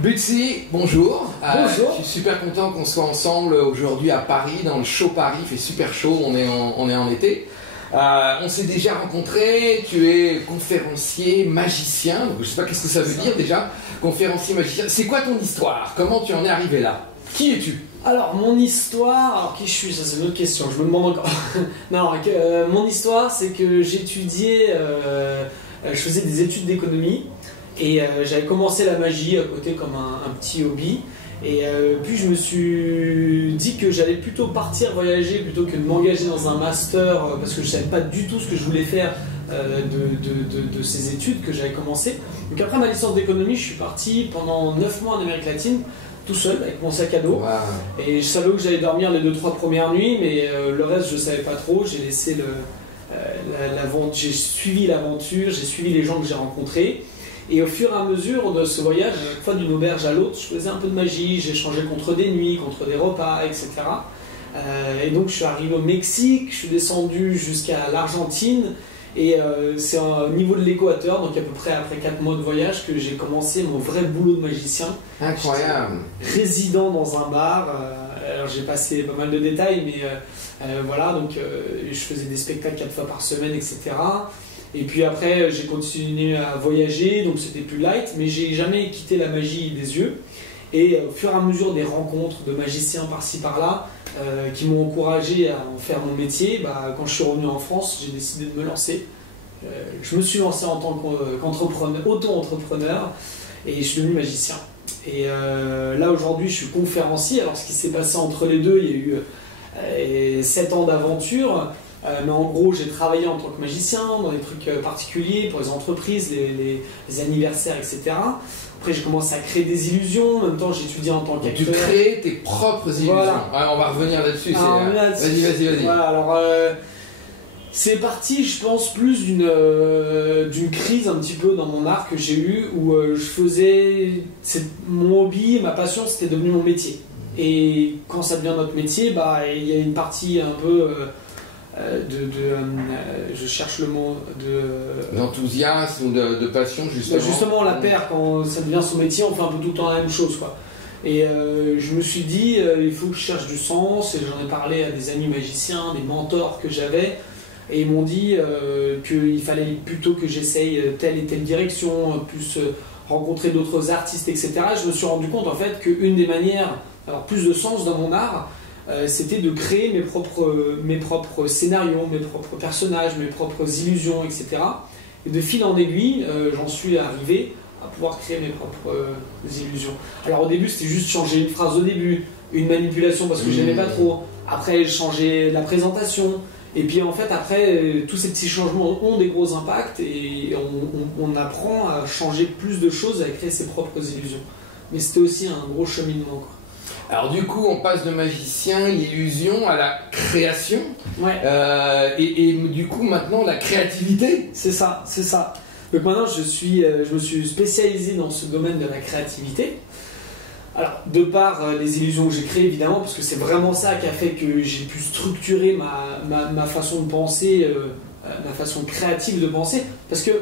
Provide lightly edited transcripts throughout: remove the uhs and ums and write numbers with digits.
Butsi, bonjour. Bonjour. Je suis super content qu'on soit ensemble aujourd'hui à Paris, dans le show Paris. Il fait super chaud, on est en été. On s'est déjà rencontrés, tu es conférencier, magicien. Je ne sais pas qu'est-ce que ça veut dire déjà, conférencier, magicien. C'est quoi ton histoire? Comment tu en es arrivé là? Qui es-tu? Alors, mon histoire, alors qui je suis, ça c'est une autre question, je me demande encore. Non, mon histoire, c'est que j'étudiais, je faisais des études d'économie et j'avais commencé la magie à côté comme un petit hobby. Et puis je me suis dit que j'allais plutôt partir voyager plutôt que de m'engager dans un master parce que je ne savais pas du tout ce que je voulais faire de ces études que j'avais commencé. Donc après ma licence d'économie, je suis parti pendant 9 mois en Amérique latine, tout seul avec mon sac à dos. Wow. Et je savais où j'allais dormir les 2-3 premières nuits, mais le reste je ne savais pas trop. J'ai laissé j'ai suivi l'aventure, j'ai suivi les gens que j'ai rencontrés. Et au fur et à mesure de ce voyage, à chaque fois d'une auberge à l'autre, je faisais un peu de magie, j'échangeais contre des nuits, contre des repas, etc. Et donc je suis arrivé au Mexique, je suis descendu jusqu'à l'Argentine, et c'est au niveau de l'Équateur, donc à peu près après 4 mois de voyage, que j'ai commencé mon vrai boulot de magicien. Incroyable. Résident dans un bar, alors j'ai passé pas mal de détails, mais voilà, donc je faisais des spectacles 4 fois par semaine, etc. Et puis après, j'ai continué à voyager, donc c'était plus light, mais j'ai jamais quitté la magie des yeux. Et au fur et à mesure des rencontres de magiciens par-ci par-là, qui m'ont encouragé à en faire mon métier, quand je suis revenu en France, j'ai décidé de me lancer. Je me suis lancé en tant qu'entrepreneur, auto-entrepreneur, et je suis devenu magicien. Et là aujourd'hui, je suis conférencier. Alors ce qui s'est passé entre les deux, il y a eu 7 ans d'aventure. Mais en gros, j'ai travaillé en tant que magicien dans des trucs particuliers pour les entreprises, les anniversaires, etc. Après, j'ai commencé à créer des illusions. En même temps, j'étudiais en tant qu'acteur. Tu crées tes propres illusions. Voilà. Ouais, on va revenir là-dessus. Vas-y. Voilà, alors, c'est parti, je pense, plus d'une crise un petit peu dans mon art que j'ai eu où mon hobby, ma passion, c'était devenu mon métier. Et quand ça devient notre métier, il y a une partie un peu... je cherche le mot d'enthousiasme ou de passion, justement. Justement, on la perd quand ça devient son métier, on fait un peu tout le temps la même chose, quoi. Et je me suis dit, il faut que je cherche du sens, et j'en ai parlé à des amis magiciens, des mentors que j'avais, et ils m'ont dit qu'il fallait plutôt que j'essaye telle et telle direction, plus rencontrer d'autres artistes, etc. Et je me suis rendu compte, en fait, qu'une des manières, alors plus de sens dans mon art, c'était de créer mes propres scénarios, mes propres personnages, mes propres illusions, etc. Et de fil en aiguille, j'en suis arrivé à pouvoir créer mes propres illusions. Alors au début, c'était juste changer une phrase au début, une manipulation parce que j'aimais pas trop. Après, changer la présentation. Et puis en fait, après, tous ces petits changements ont des gros impacts et on apprend à changer plus de choses, à créer ses propres illusions. Mais c'était aussi un gros cheminement, quoi. Alors du coup, on passe de magicien, l'illusion, à la création. Ouais. Et du coup, maintenant, la créativité. C'est ça. Donc maintenant, je me suis spécialisé dans ce domaine de la créativité. Alors, de par les illusions que j'ai créées, évidemment, parce que c'est vraiment ça qui a fait que j'ai pu structurer ma façon de penser, ma façon créative de penser. Parce que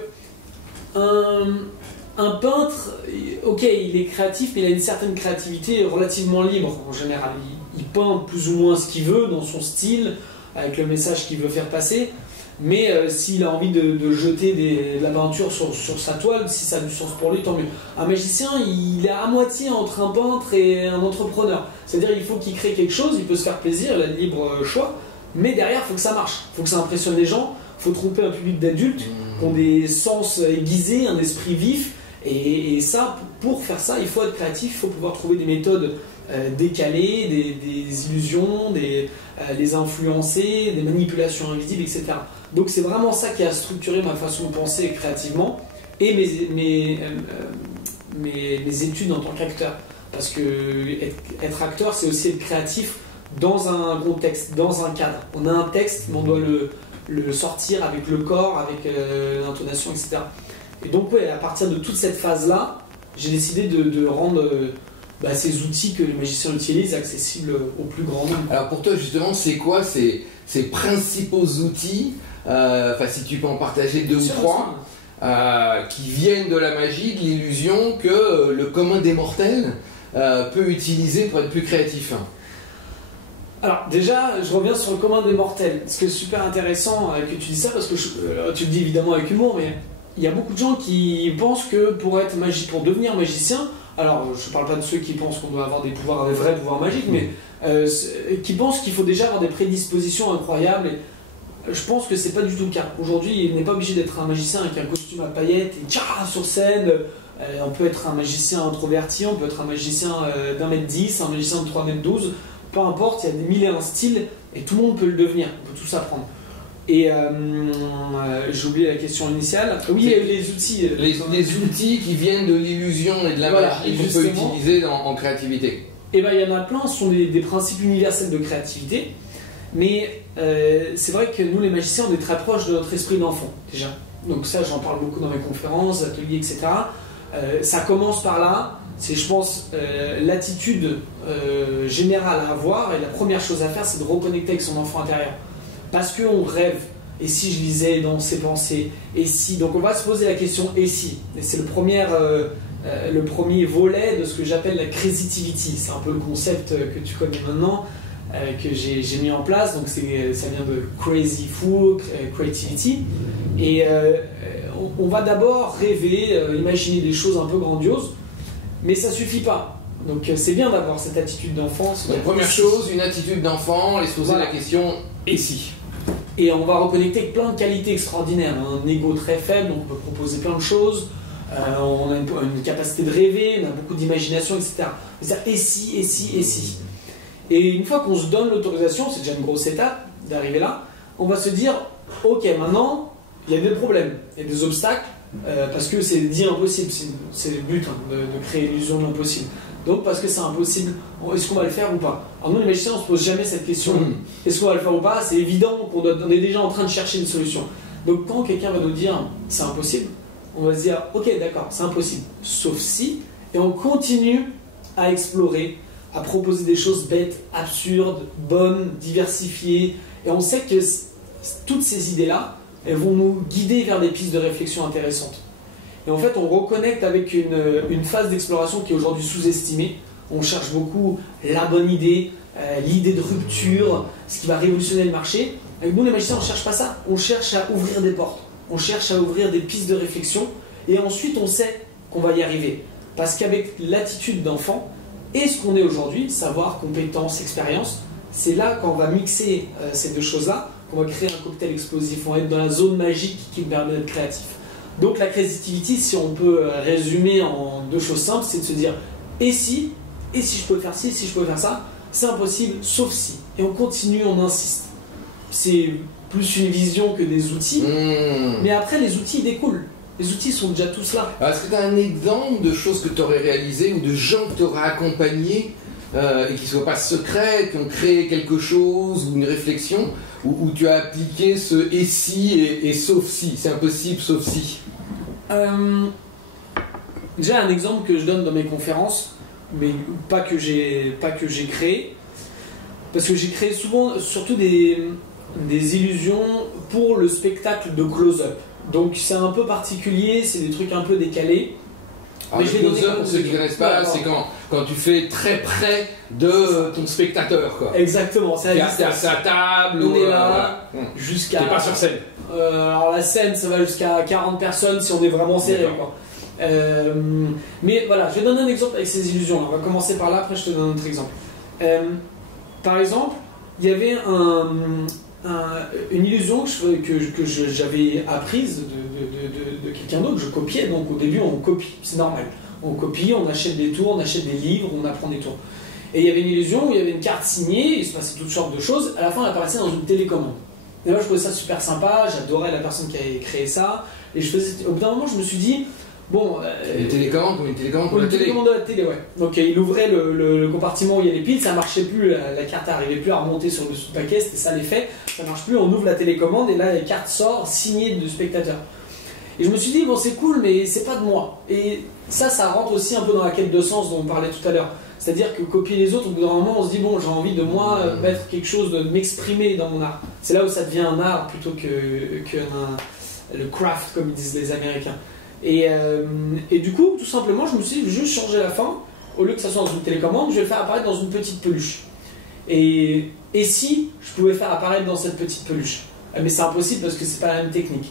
un peintre, ok, il est créatif, mais il a une certaine créativité relativement libre en général. Il peint plus ou moins ce qu'il veut dans son style, avec le message qu'il veut faire passer. Mais s'il a envie de jeter de la peinture sur sa toile, si ça a du sens pour lui, tant mieux. Un magicien, il est à moitié entre un peintre et un entrepreneur. C'est-à-dire il faut qu'il crée quelque chose, il peut se faire plaisir, il a le libre choix, mais derrière, il faut que ça marche. Il faut que ça impressionne les gens, il faut tromper un public d'adultes qui ont des sens aiguisés, un esprit vif. Et ça, pour faire ça, il faut être créatif, il faut pouvoir trouver des méthodes décalées, des illusions, les influencer, des manipulations invisibles, etc. Donc c'est vraiment ça qui a structuré ma façon de penser créativement et mes études en tant qu'acteur. Parce que être acteur, c'est aussi être créatif dans un contexte, dans un cadre. On a un texte, mais on doit le sortir avec le corps, avec l'intonation, etc. Et donc, ouais, à partir de toute cette phase-là, j'ai décidé de rendre ces outils que les magiciens utilisent accessibles au plus grand nombre. Alors pour toi, justement, c'est quoi ces principaux outils si tu peux en partager 2 ou 3 qui viennent de la magie, de l'illusion que le commun des mortels peut utiliser pour être plus créatif? Alors déjà, je reviens sur le commun des mortels. Ce qui est super intéressant que tu dis ça, parce que tu le dis évidemment avec humour, mais il y a beaucoup de gens qui pensent que pour devenir magicien, alors je ne parle pas de ceux qui pensent qu'on doit avoir des vrais pouvoirs magiques, mais qui pensent qu'il faut déjà avoir des prédispositions incroyables. Et je pense que c'est pas du tout le cas. Aujourd'hui, il n'est pas obligé d'être un magicien avec un costume à paillettes et sur scène. On peut être un magicien introverti, on peut être un magicien d'1m10, un magicien de 3m12. Peu importe, il y a des mille et un styles et tout le monde peut le devenir, on peut tout s'apprendre. Et j'ai oublié la question initiale. Oui, il y a eu les outils. Les outils qui viennent de l'illusion et de la magie qu'on peut utiliser en créativité. Et bien il y en a plein, ce sont des principes universels de créativité. Mais c'est vrai que nous les magiciens, on est très proches de notre esprit d'enfant déjà. Donc ça, j'en parle beaucoup dans mes conférences, ateliers, etc. Ça commence par là. C'est, je pense, l'attitude générale à avoir, et la première chose à faire, c'est de reconnecter avec son enfant intérieur. Parce qu'on rêve, et si je lisais dans ses pensées, et si... Donc on va se poser la question « et si ?» Et c'est le premier volet de ce que j'appelle la creativity. C'est un peu le concept que tu connais maintenant, que j'ai mis en place. Donc ça vient de Crazy Fool, Creativity. Et on va d'abord rêver, imaginer des choses un peu grandioses. Mais ça suffit pas. Donc c'est bien d'avoir cette attitude d'enfant. Donc première chose, une attitude d'enfant, et se poser la question « et si ?» Et on va reconnecter avec plein de qualités extraordinaires. Un ego très faible, donc on peut proposer plein de choses. On a une capacité de rêver, on a beaucoup d'imagination, etc. Et si, et si, et si. Et une fois qu'on se donne l'autorisation, c'est déjà une grosse étape d'arriver là, on va se dire « ok, maintenant, il y a des problèmes, il y a des obstacles. » parce que c'est dit impossible, c'est le but de créer l'illusion de l'impossible. Donc parce que c'est impossible, est-ce qu'on va le faire ou pas? Alors nous les magiciens, on se pose jamais cette question, est-ce qu'on va le faire ou pas? C'est évident qu'on est déjà en train de chercher une solution. Donc quand quelqu'un va nous dire c'est impossible, on va se dire ok d'accord, c'est impossible, sauf si, et on continue à explorer, à proposer des choses bêtes, absurdes, bonnes, diversifiées, et on sait que toutes ces idées-là, elles vont nous guider vers des pistes de réflexion intéressantes. Et en fait, on reconnecte avec une phase d'exploration qui est aujourd'hui sous-estimée. On cherche beaucoup la bonne idée, l'idée de rupture, ce qui va révolutionner le marché. Avec nous, les magiciens, on ne cherche pas ça. On cherche à ouvrir des portes. On cherche à ouvrir des pistes de réflexion. Et ensuite, on sait qu'on va y arriver. Parce qu'avec l'attitude d'enfant et ce qu'on est aujourd'hui, savoir, compétence, expérience, c'est là qu'on va mixer ces deux choses-là, qu'on va créer un cocktail explosif, on va être dans la zone magique qui permet d'être créatif. Donc la creativity, si on peut résumer en deux choses simples, c'est de se dire et si je peux faire ci, si je peux faire ça, c'est impossible, sauf si. Et on continue, on insiste. C'est plus une vision que des outils, mais après les outils découlent. Les outils sont déjà tous là. Alors, est-ce que tu as un exemple de choses que tu aurais réalisées ou de gens que tu aurais accompagnés et qui ne soient pas secrets, qui ont créé quelque chose ou une réflexion où tu as appliqué ce et si et sauf si, c'est impossible sauf si? Déjà un exemple que je donne dans mes conférences, mais pas que j'ai créé, parce que j'ai créé souvent surtout des illusions pour le spectacle de close-up. Donc c'est un peu particulier, c'est des trucs un peu décalés. Alors, le close-up, pour ceux qui ne connaissent pas, c'est quand tu fais très près de ton spectateur, quoi. Exactement, c'est à sa table. On est là, jusqu'à... T'es pas sur scène. Alors la scène, ça va jusqu'à 40 personnes si on est vraiment serré, quoi. Mais voilà, je vais donner un exemple avec ces illusions. On va commencer par là, après je te donne un autre exemple. Par exemple, il y avait une illusion que j'avais apprise de quelqu'un d'autre, je copiais. Donc au début on copie, c'est normal. On copie, on achète des tours, on achète des livres, on apprend des tours. Et il y avait une illusion où il y avait une carte signée, il se passait toutes sortes de choses. À la fin, elle apparaissait dans une télécommande. Et moi, je trouvais ça super sympa, j'adorais la personne qui avait créé ça. Et au bout d'un moment, je me suis dit, bon... Une télécommande pour la télé. Une télécommande de la télé, ouais. Donc il ouvrait le compartiment où il y a les piles, ça marchait plus, la carte n'arrivait plus à remonter sur le dessous du paquet, c'était ça l'effet. Ça marche plus, on ouvre la télécommande et là, la carte sort signée de spectateur. Et je me suis dit, bon, c'est cool, mais c'est pas de moi. Et ça rentre aussi un peu dans la quête de sens dont on parlait tout à l'heure. C'est-à-dire que copier les autres, au bout d'un moment, on se dit, bon, j'ai envie de moi mettre quelque chose, de m'exprimer dans mon art. C'est là où ça devient un art plutôt le craft comme ils disent les Américains. Et du coup, tout simplement, je me suis dit, je vais juste changer la fin. Au lieu que ça soit dans une télécommande, je vais le faire apparaître dans une petite peluche. Et si je pouvais faire apparaître dans cette petite peluche? Mais c'est impossible parce que c'est pas la même technique.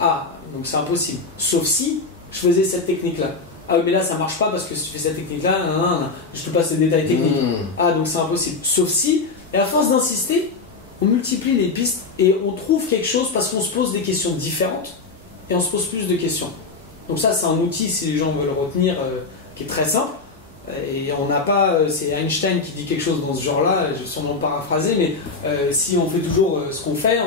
Ah, donc c'est impossible. Sauf si je faisais cette technique-là. Ah oui, mais là ça marche pas parce que si tu fais cette technique-là, je te passe les détails techniques. Ah, donc c'est impossible. Sauf si, et à force d'insister, on multiplie les pistes et on trouve quelque chose parce qu'on se pose des questions différentes et on se pose plus de questions. Donc ça, c'est un outil, si les gens veulent le retenir, qui est très simple. Et on n'a pas, c'est Einstein qui dit quelque chose dans ce genre-là, je vais sûrement le paraphraser, mais si on fait toujours ce qu'on fait,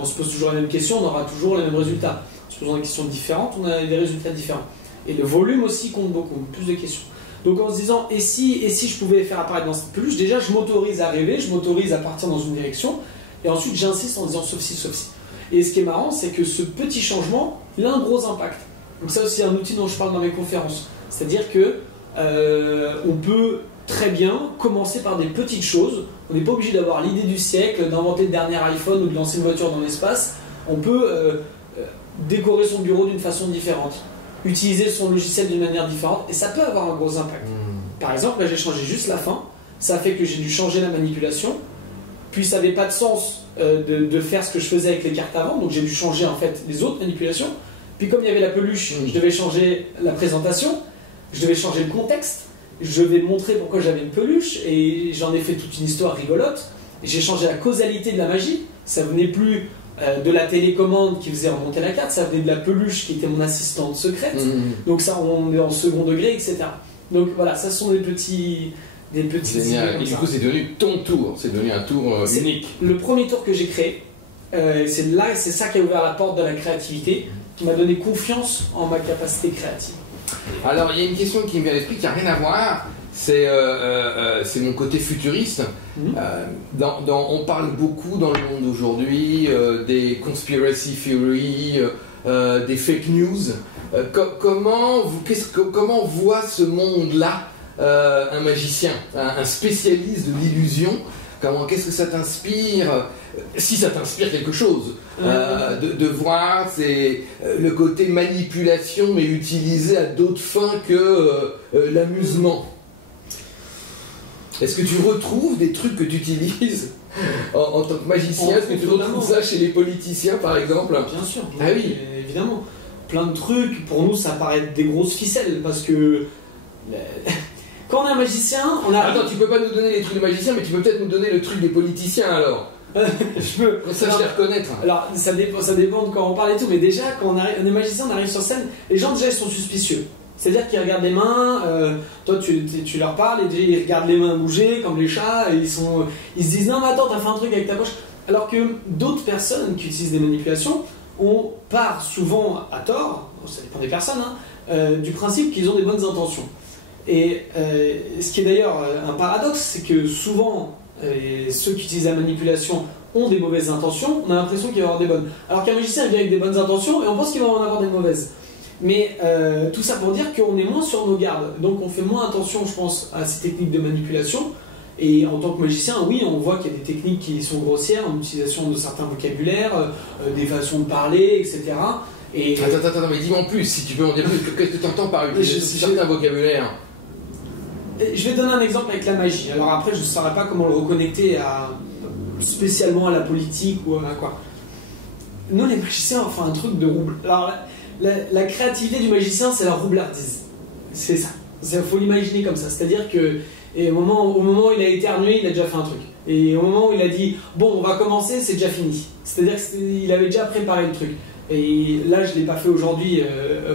on se pose toujours les mêmes questions, on aura toujours les mêmes résultats. En se posant des questions différentes, on a des résultats différents. Et le volume aussi compte beaucoup, plus de questions. Donc en se disant, et si je pouvais faire apparaître dans cette peluche, déjà je m'autorise à rêver, je m'autorise à partir dans une direction, et ensuite j'insiste en disant sauf si, sauf si. Et ce qui est marrant, c'est que ce petit changement, il a un gros impact. Donc ça aussi, c'est un outil dont je parle dans mes conférences. C'est-à-dire que on peut très bien commencer par des petites choses. On n'est pas obligé d'avoir l'idée du siècle, d'inventer le dernier iPhone ou de lancer une voiture dans l'espace. On peut décorer son bureau d'une façon différente, utiliser son logiciel d'une manière différente, et ça peut avoir un gros impact. Par exemple, là j'ai changé juste la fin, ça fait que j'ai dû changer la manipulation, puis ça n'avait pas de sens de faire ce que je faisais avec les cartes avant, donc j'ai dû changer en fait les autres manipulations. Puis comme il y avait la peluche, je devais changer la présentation, je devais changer le contexte, je vais montrer pourquoi j'avais une peluche, et j'en ai fait toute une histoire rigolote. J'ai changé la causalité de la magie, ça venait plus de la télécommande qui faisait remonter la carte, ça venait de la peluche qui était mon assistante secrète, donc ça on est en second degré, etc. Donc voilà, ça sont des petits... Génial. Et du coup c'est devenu ton tour, c'est devenu un tour unique. Le premier tour que j'ai créé, c'est ça qui a ouvert la porte de la créativité, qui m'a donné confiance en ma capacité créative. Alors, il y a une question qui me vient à l'esprit qui n'a rien à voir, c'est mon côté futuriste. On parle beaucoup dans le monde aujourd'hui des conspiracy theories, des fake news. Comment voit ce monde-là un magicien, un spécialiste de l'illusion? Qu'est-ce que ça t'inspire, si ça t'inspire quelque chose, de voir le côté manipulation mais utilisé à d'autres fins que l'amusement? Est-ce que tu retrouves des trucs que tu utilises en tant que magicien? Est-ce que tu retrouves ça chez les politiciens par exemple? Bien sûr, ah oui, évidemment. Plein de trucs, pour nous ça paraît être des grosses ficelles parce que... Quand on est un magicien, on a... Attends, tu peux pas nous donner les trucs de magicien, mais tu peux peut-être nous donner le truc des politiciens alors. Je peux. Comme ça, je les reconnaître. Alors, ça dépend de quand on parle et tout, mais déjà, quand on est magicien, on arrive sur scène, les gens déjà ils sont suspicieux. C'est-à-dire qu'ils regardent les mains, toi tu leur parles et déjà ils regardent les mains bouger comme les chats, et ils se disent non mais attends, t'as fait un truc avec ta poche. Alors que d'autres personnes qui utilisent des manipulations, on part souvent à tort, ça dépend des personnes, du principe qu'ils ont des bonnes intentions. Et ce qui est d'ailleurs un paradoxe, c'est que souvent ceux qui utilisent la manipulation ont des mauvaises intentions, on a l'impression qu'il va y avoir des bonnes. Alors qu'un magicien vient avec des bonnes intentions et on pense qu'il va en avoir des mauvaises. Mais tout ça pour dire qu'on est moins sur nos gardes, donc on fait moins attention, je pense, à ces techniques de manipulation. Et en tant que magicien, oui, on voit qu'il y a des techniques qui sont grossières, en utilisation de certains vocabulaires, des façons de parler, etc. Et... Attends, mais dis-moi en plus, si tu peux en dire plus, qu'est-ce que tu entends par utiliser certains vocabulaires? Je vais donner un exemple avec la magie. Alors après, je ne saurais pas comment le reconnecter spécialement à la politique ou à quoi. Nous, les magiciens, on fait un truc de rouble. Alors, la créativité du magicien, c'est la roublardise. C'est ça. Il faut l'imaginer comme ça. C'est-à-dire que au moment où il a éternué, il a déjà fait un truc. Et au moment où il a dit « Bon, on va commencer », c'est déjà fini. C'est-à-dire qu'il avait déjà préparé le truc. Et là, je ne l'ai pas fait aujourd'hui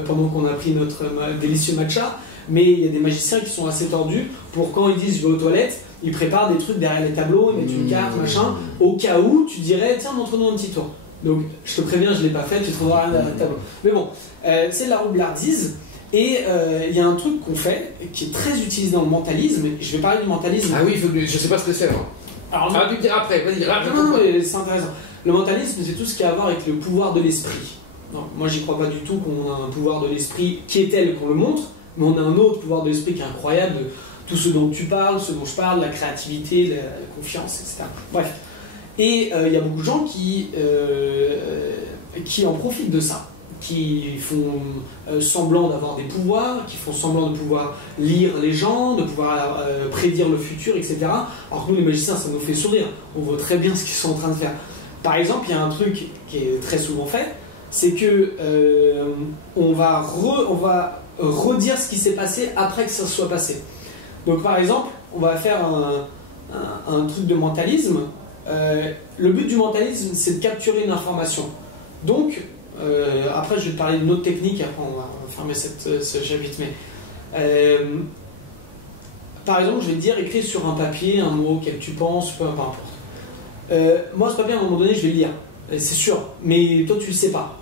pendant qu'on a pris notre délicieux matcha. Mais il y a des magiciens qui sont assez tordus pour quand ils disent je vais aux toilettes, ils préparent des trucs derrière les tableaux, ils mettent une carte, machin, au cas où tu dirais tiens, montre-nous un petit tour. Donc je te préviens, je ne l'ai pas fait, tu trouveras rien derrière le tableau. Mais bon, c'est de la roublardise, et il y a un truc qu'on fait qui est très utilisé dans le mentalisme, je vais parler du mentalisme. Ah oui, je ne sais pas ce que c'est. Alors, on va lui dire après, vas-y, rapide. Non, mais c'est intéressant. Le mentalisme, c'est tout ce qui a à voir avec le pouvoir de l'esprit. Non, moi, j'y crois pas du tout qu'on a un pouvoir de l'esprit qui est tel qu'on le montre. Mais on a un autre pouvoir de l'esprit qui est incroyable, de tout ce dont tu parles, ce dont je parle, la créativité, la confiance, etc. Bref. Et il y a beaucoup de gens qui qui en profitent de ça, qui font semblant d'avoir des pouvoirs, qui font semblant de pouvoir lire les gens, de pouvoir prédire le futur, etc. Alors que nous, les magiciens, ça nous fait sourire. On voit très bien ce qu'ils sont en train de faire. Par exemple, il y a un truc qui est très souvent fait, c'est que on va redire ce qui s'est passé après que ça soit passé. Donc par exemple, on va faire un truc de mentalisme. Le but du mentalisme, c'est de capturer une information. Donc, après je vais te parler d'une autre technique, après on va fermer ce chapitre, mais par exemple, je vais te dire, écris sur un papier un mot auquel tu penses, peu importe. Moi, ce papier, à un moment donné, je vais le lire, c'est sûr, mais toi, tu le sais pas.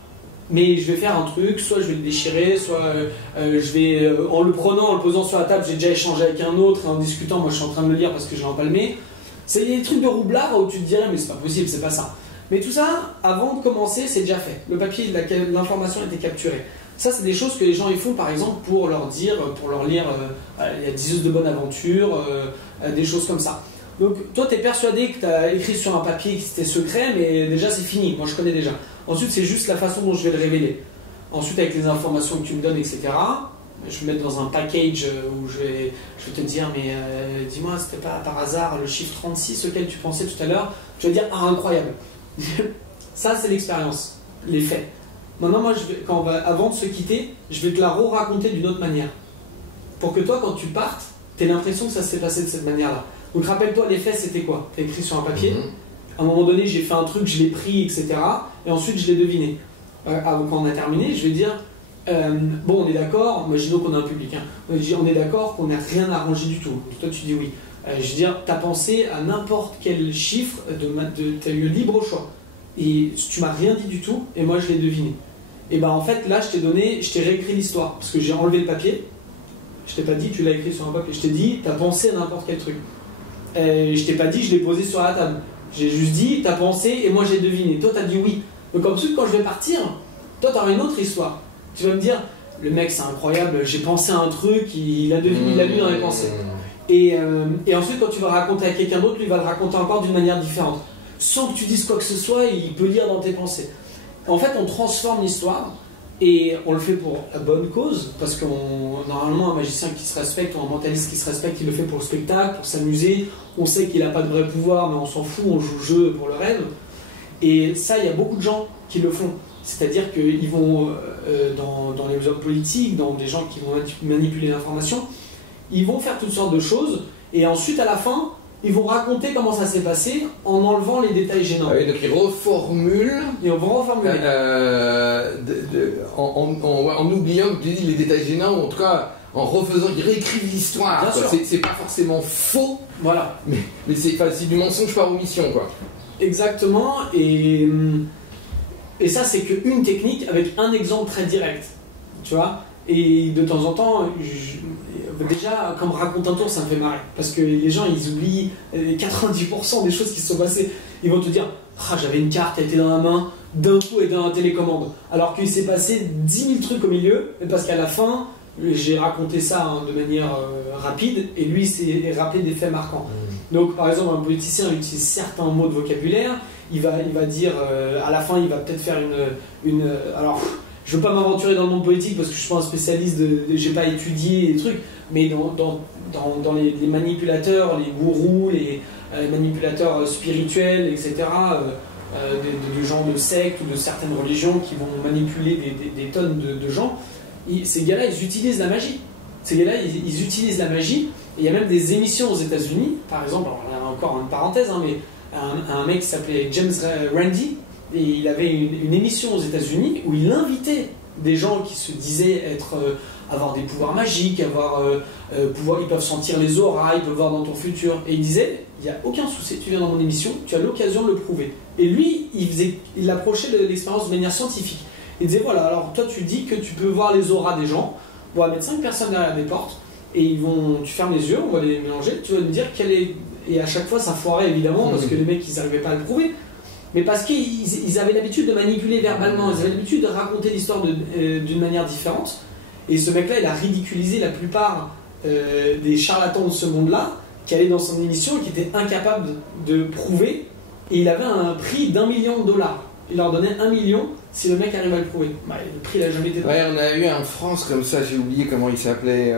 Mais je vais faire un truc, soit je vais le déchirer, soit je vais, en le prenant, en le posant sur la table, j'ai déjà échangé avec un autre, et en discutant, moi je suis en train de le lire parce que je l'ai empalmé. C'est des trucs de roublard où tu te dirais, mais c'est pas possible, c'est pas ça. Mais tout ça, avant de commencer, c'est déjà fait. Le papier, l'information a été capturée. Ça, c'est des choses que les gens ils font, par exemple, pour leur dire, pour leur lire, il y a 10 de bonne aventure, des choses comme ça. Donc, toi, tu es persuadé que tu as écrit sur un papier que c'était secret, mais déjà, c'est fini. Moi, je connais déjà. Ensuite, c'est juste la façon dont je vais le révéler. Ensuite, avec les informations que tu me donnes, etc., je vais mettre dans un package où je vais te dire, mais dis-moi, c'était pas par hasard le chiffre 36 auquel tu pensais tout à l'heure? Tu vas dire, ah, incroyable. Ça, c'est l'expérience, les faits. Maintenant, moi, avant de se quitter, je vais te la raconter d'une autre manière. Pour que toi, quand tu partes, tu aies l'impression que ça s'est passé de cette manière-là. Donc, rappelle-toi, les faits, c'était quoi? Tu as écrit sur un papier. À un moment donné, j'ai fait un truc, je l'ai pris, etc. Et ensuite, je l'ai deviné. Quand on a terminé, je vais dire, bon, on est d'accord, imaginons qu'on a un public, hein. On est d'accord qu'on n'a rien arrangé du tout. Toi, tu dis oui. Je veux dire, tu as pensé à n'importe quel chiffre, tu as eu libre choix. Et tu m'as rien dit du tout, et moi, je l'ai deviné. Et ben en fait, là, je t'ai réécrit l'histoire, parce que j'ai enlevé le papier. Je t'ai pas dit, tu l'as écrit sur un papier. Je t'ai dit, tu as pensé à n'importe quel truc. Je t'ai pas dit, je l'ai posé sur la table. J'ai juste dit, t'as pensé et moi j'ai deviné. Toi t'as dit oui. Donc ensuite quand je vais partir, toi t'auras une autre histoire. Tu vas me dire, le mec c'est incroyable, j'ai pensé à un truc, il a deviné, il l'a lu dans les pensées. Et ensuite quand tu vas raconter à quelqu'un d'autre, lui il va le raconter encore d'une manière différente. Sans que tu dises quoi que ce soit, il peut lire dans tes pensées. En fait on transforme l'histoire et on le fait pour la bonne cause, parce que normalement un magicien qui se respecte ou un mentaliste qui se respecte, il le fait pour le spectacle, pour s'amuser. On sait qu'il n'a pas de vrai pouvoir, mais on s'en fout, on joue le jeu pour le rêve. Et ça, il y a beaucoup de gens qui le font. C'est-à-dire qu'ils vont, dans les hommes politiques, dans des gens qui vont manipuler l'information, ils vont faire toutes sortes de choses, et ensuite, à la fin, ils vont raconter comment ça s'est passé en enlevant les détails gênants. Ah oui, donc ils reformulent. Et on va reformuler. En oubliant les détails gênants, ou en tout cas en refaisant, ils réécrivent l'histoire. C'est pas forcément faux, voilà. mais c'est du mensonge par omission, quoi. Exactement, et ça c'est qu'une technique avec un exemple très direct, tu vois. Et de temps en temps, déjà, comme raconte un tour, ça me fait marrer. Parce que les gens, ils oublient 90% des choses qui se sont passées. Ils vont te dire, ah, j'avais une carte, elle était dans la main, d'un coup, elle était dans la télécommande. Alors qu'il s'est passé 10 000 trucs au milieu, parce qu'à la fin, j'ai raconté ça de manière rapide, et lui, il s'est rappelé des faits marquants. Donc, par exemple, un politicien utilise certains mots de vocabulaire, il va dire, à la fin, il va peut-être faire alors, je ne veux pas m'aventurer dans le monde politique parce que je ne suis pas un spécialiste, je n'ai pas étudié les trucs, mais dans les manipulateurs, les gourous, les manipulateurs spirituels, etc., de gens de sectes ou de certaines religions qui vont manipuler des tonnes de gens, ces gars-là, ils utilisent la magie. Ces gars-là, ils utilisent la magie. Et il y a même des émissions aux États-Unis, par exemple, alors là encore une parenthèse, hein, mais un mec qui s'appelait James Randi, et il avait une émission aux États-Unis où il invitait des gens qui se disaient avoir des pouvoirs magiques, ils peuvent sentir les auras, ils peuvent voir dans ton futur. Et il disait, il n'y a aucun souci, tu viens dans mon émission, tu as l'occasion de le prouver. Et lui, il approchait l'expérience de manière scientifique. Il disait, voilà, alors toi tu dis que tu peux voir les auras des gens, on va mettre 5 personnes derrière des portes, et tu fermes les yeux, on va les mélanger, tu vas me dire quelle est... Et à chaque fois ça foirait évidemment, parce que les mecs ils n'arrivaient pas à le prouver. Mais parce qu'ils avaient l'habitude de manipuler verbalement, ils avaient l'habitude de raconter l'histoire d'une manière différente. Et ce mec-là, il a ridiculisé la plupart des charlatans de ce monde-là, qui allaient dans son émission et qui étaient incapables de prouver. Et il avait un prix d'1 million de dollars. il leur donnait 1 million si le mec arrive à le prouver. Bah, le prix n'a jamais été... Ouais, on a eu en France comme ça, j'ai oublié comment il s'appelait.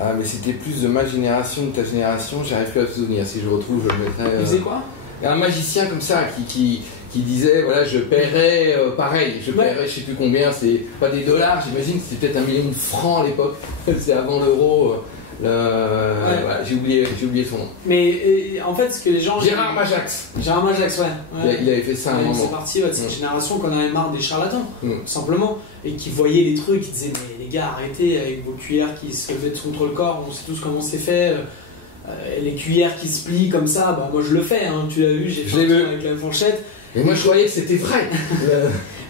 Ah, mais c'était plus de ma génération, de ta génération, j'arrive plus à te souvenir. Si je retrouve, je le mettrai. Il faisait quoi? Un magicien comme ça qui disait voilà, je paierais pareil, je paierais je sais plus combien, c'est pas des dollars, j'imagine, c'était peut-être 1 million de francs à l'époque, c'est avant l'euro. Voilà, j'ai oublié son nom. Mais en fait, ce que les gens. Gérard Majax. Gérard Majax, ouais. Il avait fait ça à un moment. C'est parti de cette génération qu'on avait marre des charlatans, simplement, et qui voyaient les trucs, qui disaient mais les gars, arrêtez avec vos cuillères qui se mettent contre le corps, on sait tous comment c'est fait. Les cuillères qui se plient comme ça, bah moi je le fais, hein, tu l'as vu, j'ai fait un avec la fourchette. Et moi je croyais que c'était vrai.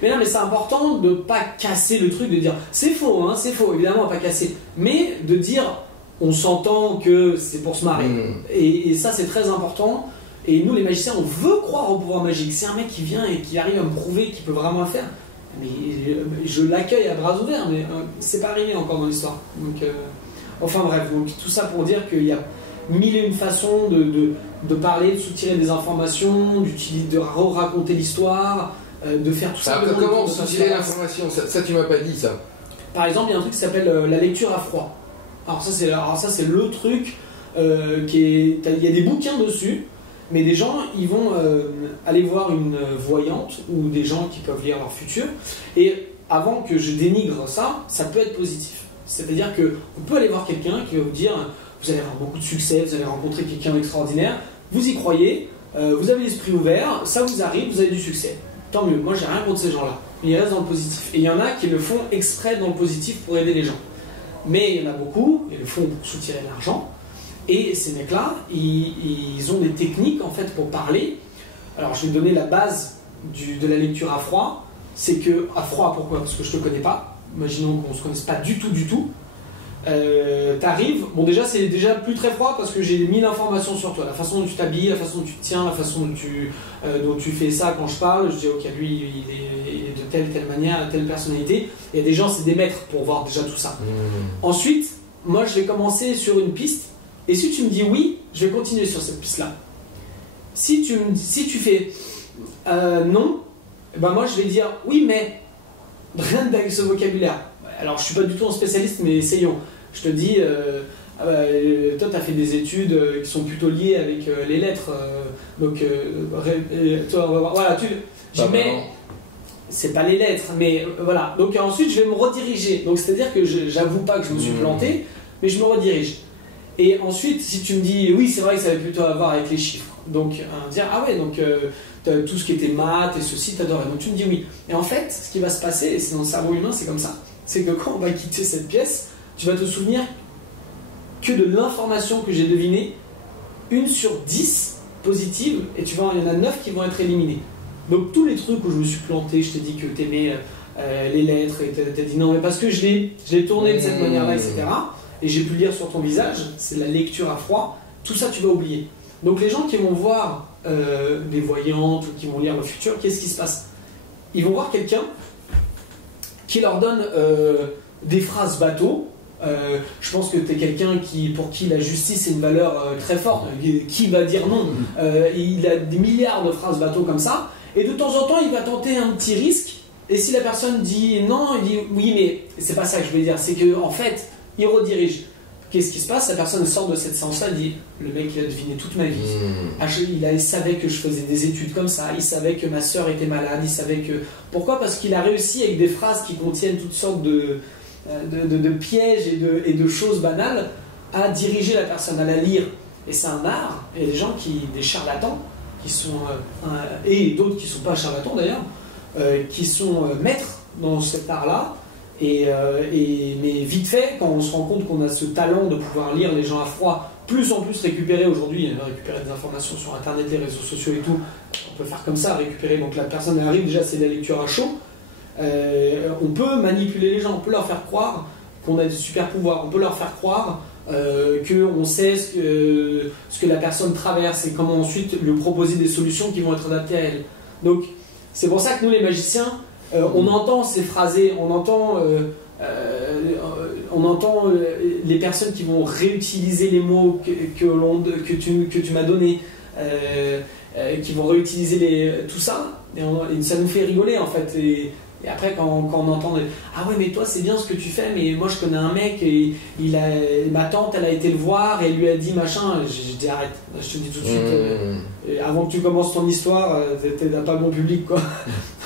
Mais non, mais c'est important de pas casser le truc, de dire c'est faux, hein, c'est faux, évidemment, pas casser, mais de dire on s'entend que c'est pour se marrer. Et ça c'est très important. Et nous les magiciens, on veut croire au pouvoir magique. C'est un mec qui vient et qui arrive à me prouver qu'il peut vraiment le faire. Mais je l'accueille à bras ouverts, mais c'est pas arrivé encore dans l'histoire. Donc, enfin bref, donc tout ça pour dire qu'il y a mille et une façons de parler, de soutirer des informations, de raconter l'histoire, de faire tout ça. Alors, comment soutirer l'information? Ça tu m'as pas dit ça. Par exemple, il y a un truc qui s'appelle la lecture à froid. Alors ça c'est le truc il y a des bouquins dessus, mais des gens ils vont aller voir une voyante ou des gens qui peuvent lire leur futur, et avant que je dénigre ça, ça peut être positif. C'est-à-dire qu'on peut aller voir quelqu'un qui va vous dire vous allez avoir beaucoup de succès, vous allez rencontrer quelqu'un d'extraordinaire, vous y croyez, vous avez l'esprit ouvert, ça vous arrive, vous avez du succès. Tant mieux, moi j'ai rien contre ces gens-là. Ils restent dans le positif. Et il y en a qui le font exprès dans le positif pour aider les gens. Mais il y en a beaucoup, ils le font pour soutirer de l'argent. Et ces mecs-là, ils ont des techniques en fait pour parler. Alors je vais donner la base de la lecture à froid. C'est que, à froid, pourquoi? Parce que je te connais pas. Imaginons qu'on ne se connaisse pas du tout. T'arrives, bon déjà c'est déjà plus très froid parce que j'ai mis l'information sur toi, la façon dont tu t'habilles, la façon dont tu te tiens, la façon dont tu fais ça quand je parle, je dis ok lui il est de telle manière, telle personnalité, il y a des gens c'est des maîtres pour voir déjà tout ça. Ensuite, moi je vais commencer sur une piste et si tu me dis oui, je vais continuer sur cette piste là. Si tu fais non, ben moi je vais dire oui mais rien avec ce vocabulaire. Alors je suis pas du tout un spécialiste mais essayons. Je te dis, toi tu as fait des études qui sont plutôt liées avec les lettres, donc toi, voilà, c'est pas les lettres, mais voilà. Donc ensuite je vais me rediriger. Donc c'est-à-dire que j'avoue pas que je me suis planté, mais je me redirige. Et ensuite, si tu me dis oui, c'est vrai que ça avait plutôt à voir avec les chiffres. Donc dire ah ouais, donc tout ce qui était maths et ceci t'adorais. Donc tu me dis oui. Et en fait, ce qui va se passer, et c'est dans le cerveau humain, c'est comme ça. C'est que quand on va quitter cette pièce, tu vas te souvenir que de l'information que j'ai devinée, 1 sur 10 positive, et tu vois, il y en a 9 qui vont être éliminées. Donc tous les trucs où je me suis planté, je t'ai dit que tu aimais les lettres, et t'as dit non, mais parce que je l'ai tourné de cette manière-là, etc. Et j'ai pu lire sur ton visage, c'est la lecture à froid, tout ça tu vas oublier. Donc les gens qui vont voir des voyantes ou qui vont lire le futur, qu'est-ce qui se passe? Ils vont voir quelqu'un qui leur donne des phrases bateau. Je pense que tu es quelqu'un pour qui la justice est une valeur très forte. Qui va dire non? Il a des milliards de phrases bateau comme ça. Et de temps en temps, il va tenter un petit risque. Et si la personne dit non, il dit oui, mais c'est pas ça que je veux dire. C'est qu'en fait, il redirige. Qu'est-ce qui se passe? La personne sort de cette séance-là et dit le mec, il a deviné toute ma vie. Il savait que je faisais des études comme ça. Il savait que ma sœur était malade. Il savait que... Pourquoi? Parce qu'il a réussi avec des phrases qui contiennent toutes sortes de pièges et de choses banales à diriger la personne, à la lire. Et c'est un art. Et des gens des charlatans, qui sont... et d'autres qui ne sont pas charlatans d'ailleurs, qui sont maîtres dans cet art-là. Mais vite fait, quand on se rend compte qu'on a ce talent de pouvoir lire les gens à froid, plus en plus récupérer aujourd'hui, récupérer des informations sur internet, les réseaux sociaux et tout, on peut faire comme ça, récupérer, donc la personne arrive, déjà c'est de la lecture à chaud, on peut manipuler les gens, on peut leur faire croire qu'on a des super pouvoirs, on peut leur faire croire qu'on sait ce que la personne traverse et comment ensuite lui proposer des solutions qui vont être adaptées à elle. Donc c'est pour ça que nous les magiciens, on entend ces phrasés, on entend les personnes qui vont réutiliser les mots que tu m'as donnés, qui vont réutiliser tout ça, Et ça nous fait rigoler en fait. Et après, quand on entend ah ouais, mais toi c'est bien ce que tu fais, mais moi je connais un mec, et ma tante elle a été le voir et elle lui a dit machin. J'ai dit arrête, je te dis tout de suite, avant que tu commences ton histoire, t'as pas bon public quoi.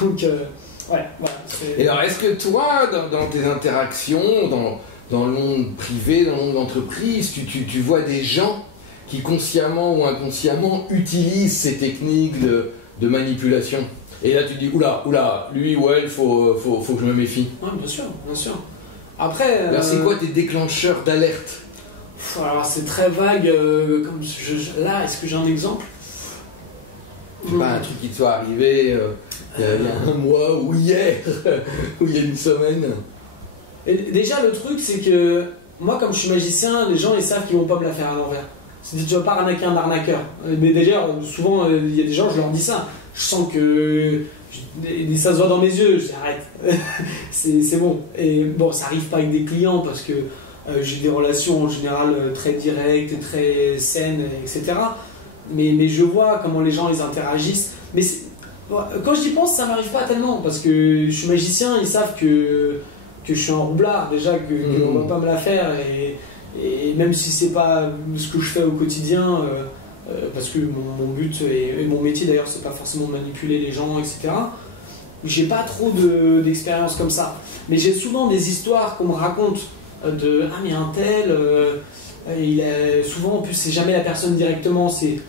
Donc, ouais, voilà. Et alors, est-ce que toi, dans tes interactions, dans le monde privé, dans le monde d'entreprise, tu vois des gens qui consciemment ou inconsciemment utilisent ces techniques de manipulation? Et là tu dis oula, lui ou elle, faut que je me méfie. Oui, bien sûr, bien sûr. Après. Alors c'est quoi tes déclencheurs d'alerte? Alors c'est très vague. Là, est-ce que j'ai un exemple? Pas un truc qui te soit arrivé il y a un mois ou hier, ou il y a une semaine. Et déjà le truc c'est que moi comme je suis magicien, les gens ils savent qu'ils vont pas me la faire à l'envers. C'est-à-dire tu vas pas arnaquer un arnaqueur. Mais déjà souvent il y a des gens, je leur dis ça. Je sens que ça se voit dans mes yeux, je dis arrête, c'est bon. Et bon, ça arrive pas avec des clients parce que j'ai des relations en général très directes, très saines, etc. Mais je vois comment les gens ils interagissent. Mais quand j'y pense, ça m'arrive pas tellement parce que je suis magicien, ils savent que je suis un roublard, déjà qu'on va pas me la faire. Et même si c'est pas ce que je fais au quotidien. Parce que mon but et mon métier d'ailleurs c'est pas forcément de manipuler les gens, etc. J'ai pas trop d'expérience comme ça, mais j'ai souvent des histoires qu'on me raconte de ah mais un tel souvent en plus c'est jamais la personne directement, c'est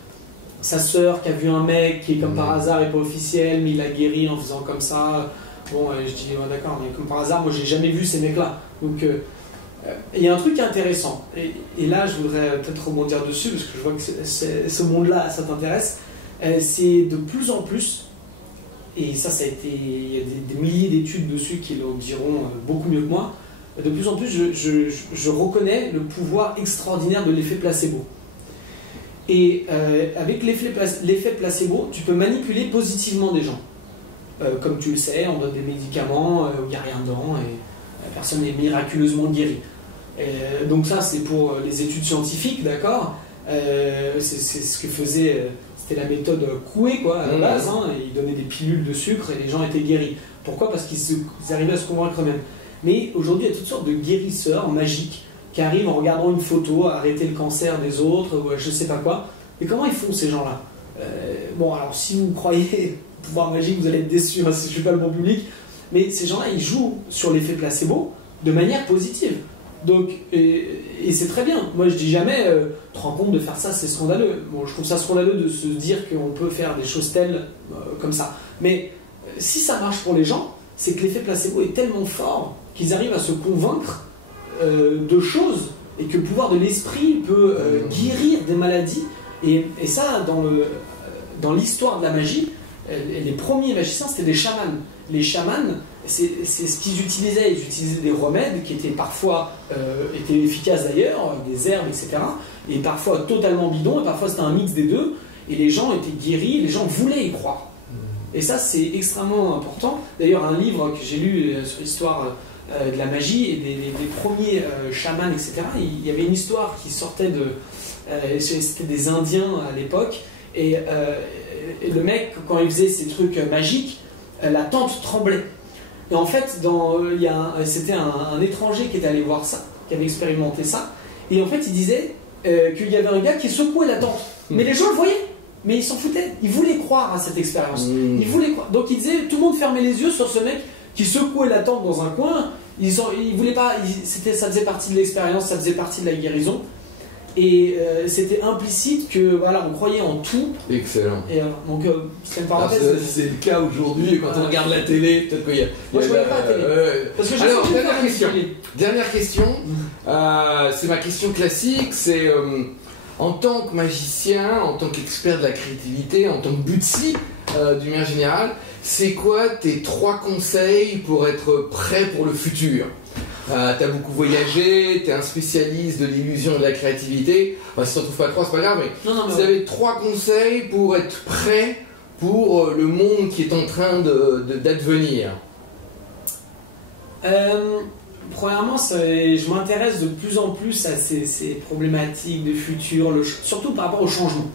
sa sœur qui a vu un mec qui est comme par hasard est pas officiel mais il a guéri en faisant comme ça. Bon je dis d'accord, mais comme par hasard moi j'ai jamais vu ces mecs là, donc il y a un truc intéressant, et là je voudrais peut-être rebondir dessus parce que je vois que ce monde-là, ça t'intéresse. C'est de plus en plus, et ça a été, il y a des milliers d'études dessus qui le diront beaucoup mieux que moi, de plus en plus je reconnais le pouvoir extraordinaire de l'effet placebo. Et avec l'effet placebo, tu peux manipuler positivement des gens. Comme tu le sais, on donne des médicaments où il n'y a rien dedans et la personne est miraculeusement guérie. Donc ça c'est pour les études scientifiques, d'accord, c'est ce que faisait, c'était la méthode Coué quoi, à la base, hein, et ils donnaient des pilules de sucre et les gens étaient guéris. Pourquoi? Parce qu'ils arrivaient à se convaincre eux-mêmes. Mais aujourd'hui il y a toutes sortes de guérisseurs magiques qui arrivent en regardant une photo à arrêter le cancer des autres, ou je sais pas quoi. Et comment ils font ces gens-là? Bon alors si vous croyez au pouvoir magique vous allez être déçus, hein, si je suis pas le bon public, mais ces gens-là ils jouent sur l'effet placebo de manière positive. Donc, et c'est très bien. Moi, je dis jamais, te rends compte de faire ça, c'est scandaleux. Bon, je trouve ça scandaleux de se dire qu'on peut faire des choses telles comme ça. Mais si ça marche pour les gens, c'est que l'effet placebo est tellement fort qu'ils arrivent à se convaincre de choses et que le pouvoir de l'esprit peut guérir des maladies. Et ça, dans l'histoire de la magie, les premiers magiciens, c'était des chamans. Les chamans, c'est ce qu'ils utilisaient. Ils utilisaient des remèdes qui étaient parfois étaient efficaces d'ailleurs, des herbes, etc. Et parfois totalement bidons, et parfois c'était un mix des deux. Et les gens étaient guéris, les gens voulaient y croire. Et ça, c'est extrêmement important. D'ailleurs, un livre que j'ai lu sur l'histoire de la magie et des premiers chamans, etc., il y avait une histoire qui sortait c'était des Indiens à l'époque. Et le mec, quand il faisait ces trucs magiques, la tente tremblait. Et en fait, c'était un étranger qui était allé voir ça, qui avait expérimenté ça. Et en fait, il disait qu'il y avait un gars qui secouait la tente. Mais les gens le voyaient, mais ils s'en foutaient. Ils voulaient croire à cette expérience. Ils voulaient croire. Donc il disait, tout le monde fermait les yeux sur ce mec qui secouait la tente dans un coin. Ils voulaient pas. Ça faisait partie de l'expérience, ça faisait partie de la guérison. Et c'était implicite que voilà, on croyait en tout. Excellent. Et donc c'est une parenthèse. C'est le cas aujourd'hui quand on regarde la télé. Peut-être qu'il y a. Moi je ne regarde pas la télé. Parce que alors dernière question. C'est ma question classique. C'est en tant que magicien, en tant qu'expert de la créativité, en tant que Butsy du manière générale, c'est quoi tes 3 conseils pour être prêt pour le futur? T'as beaucoup voyagé, t'es un spécialiste de l'illusion et de la créativité. Enfin, si t'en trouves pas 3, c'est pas grave, mais vous avez 3 conseils pour être prêt pour le monde qui est en train d'advenir. Premièrement, je m'intéresse de plus en plus à ces problématiques de futur, surtout par rapport au changement.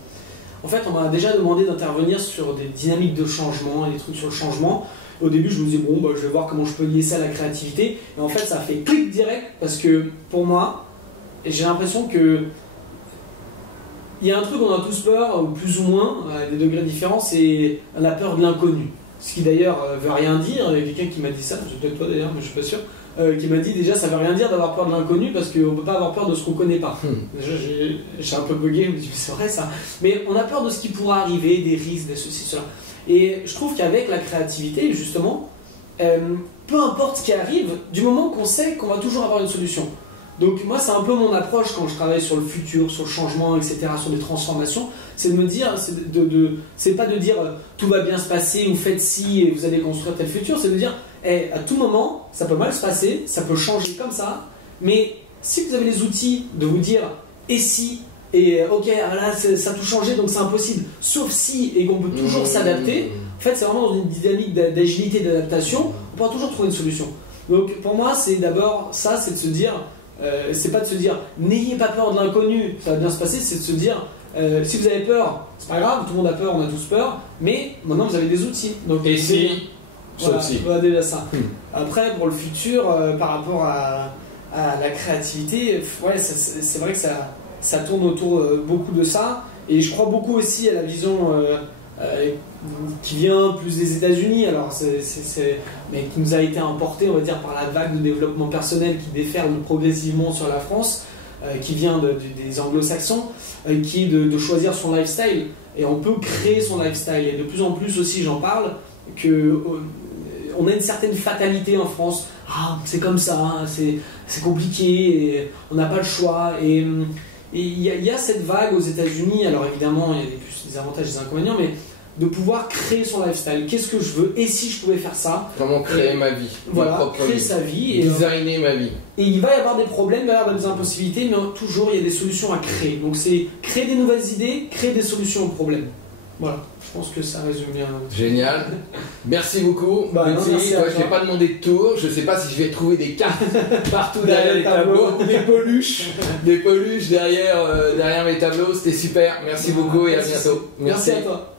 En fait, on m'a déjà demandé d'intervenir sur des dynamiques de changement et des trucs sur le changement. Au début, je me disais, bon, bah, je vais voir comment je peux lier ça à la créativité. Et en fait, ça a fait clic direct parce que pour moi, j'ai l'impression que il y a un truc dont on a tous peur, ou plus ou moins, à des degrés différents, c'est la peur de l'inconnu. Ce qui d'ailleurs veut rien dire. Il y a quelqu'un qui m'a dit ça, c'est peut-être toi d'ailleurs, mais je suis pas sûr, qui m'a dit déjà ça veut rien dire d'avoir peur de l'inconnu parce qu'on peut pas avoir peur de ce qu'on connaît pas. Déjà, j'ai un peu bugué, je me dis c'est vrai ça. Mais on a peur de ce qui pourra arriver, des risques, des ceci, cela. Et je trouve qu'avec la créativité, justement, peu importe ce qui arrive, du moment qu'on sait qu'on va toujours avoir une solution. Donc moi c'est un peu mon approche quand je travaille sur le futur, sur le changement, etc., sur des transformations, c'est de me dire, c'est pas de dire tout va bien se passer ou faites ci et vous allez construire tel futur, c'est de dire à tout moment ça peut mal se passer, ça peut changer comme ça, mais si vous avez les outils de vous dire et si, et ok là ça a tout changé donc c'est impossible, sauf si et qu'on peut toujours s'adapter, en fait c'est vraiment dans une dynamique d'agilité, d'adaptation, on pourra toujours trouver une solution. Donc pour moi c'est d'abord ça, c'est de se dire c'est pas de se dire n'ayez pas peur de l'inconnu, ça va bien se passer, c'est de se dire si vous avez peur, c'est pas grave, tout le monde a peur, on a tous peur, mais maintenant vous avez des outils. Donc, et si, voilà, voilà déjà ça. Après, pour le futur, par rapport à la créativité, ouais, c'est vrai que ça tourne autour beaucoup de ça, et je crois beaucoup aussi à la vision qui vient plus des États-Unis, alors mais qui nous a été importé, on va dire, par la vague de développement personnel qui déferle progressivement sur la France, qui vient des anglo-saxons, qui est de choisir son lifestyle. Et on peut créer son lifestyle. Et de plus en plus aussi, j'en parle, qu'on a une certaine fatalité en France. Ah, c'est comme ça, hein, c'est compliqué, et on n'a pas le choix. Et il y a cette vague aux États-Unis, alors évidemment, il y a des avantages et des inconvénients, mais de pouvoir créer son lifestyle. Qu'est-ce que je veux et si je pouvais faire ça? Comment créer ma vie, voilà, créer sa vie et designer ma vie. Et il va y avoir des problèmes, il va y avoir des impossibilités, mais toujours il y a des solutions à créer. Donc c'est créer des nouvelles idées, créer des solutions aux problèmes. Voilà, je pense que ça résume bien. Génial. Merci beaucoup. Merci je n'ai pas demandé de tour. Je ne sais pas si je vais trouver des cartes partout derrière les tableaux. Des peluches. Des peluches derrière mes tableaux. C'était super. Merci beaucoup et à bientôt. Merci à toi.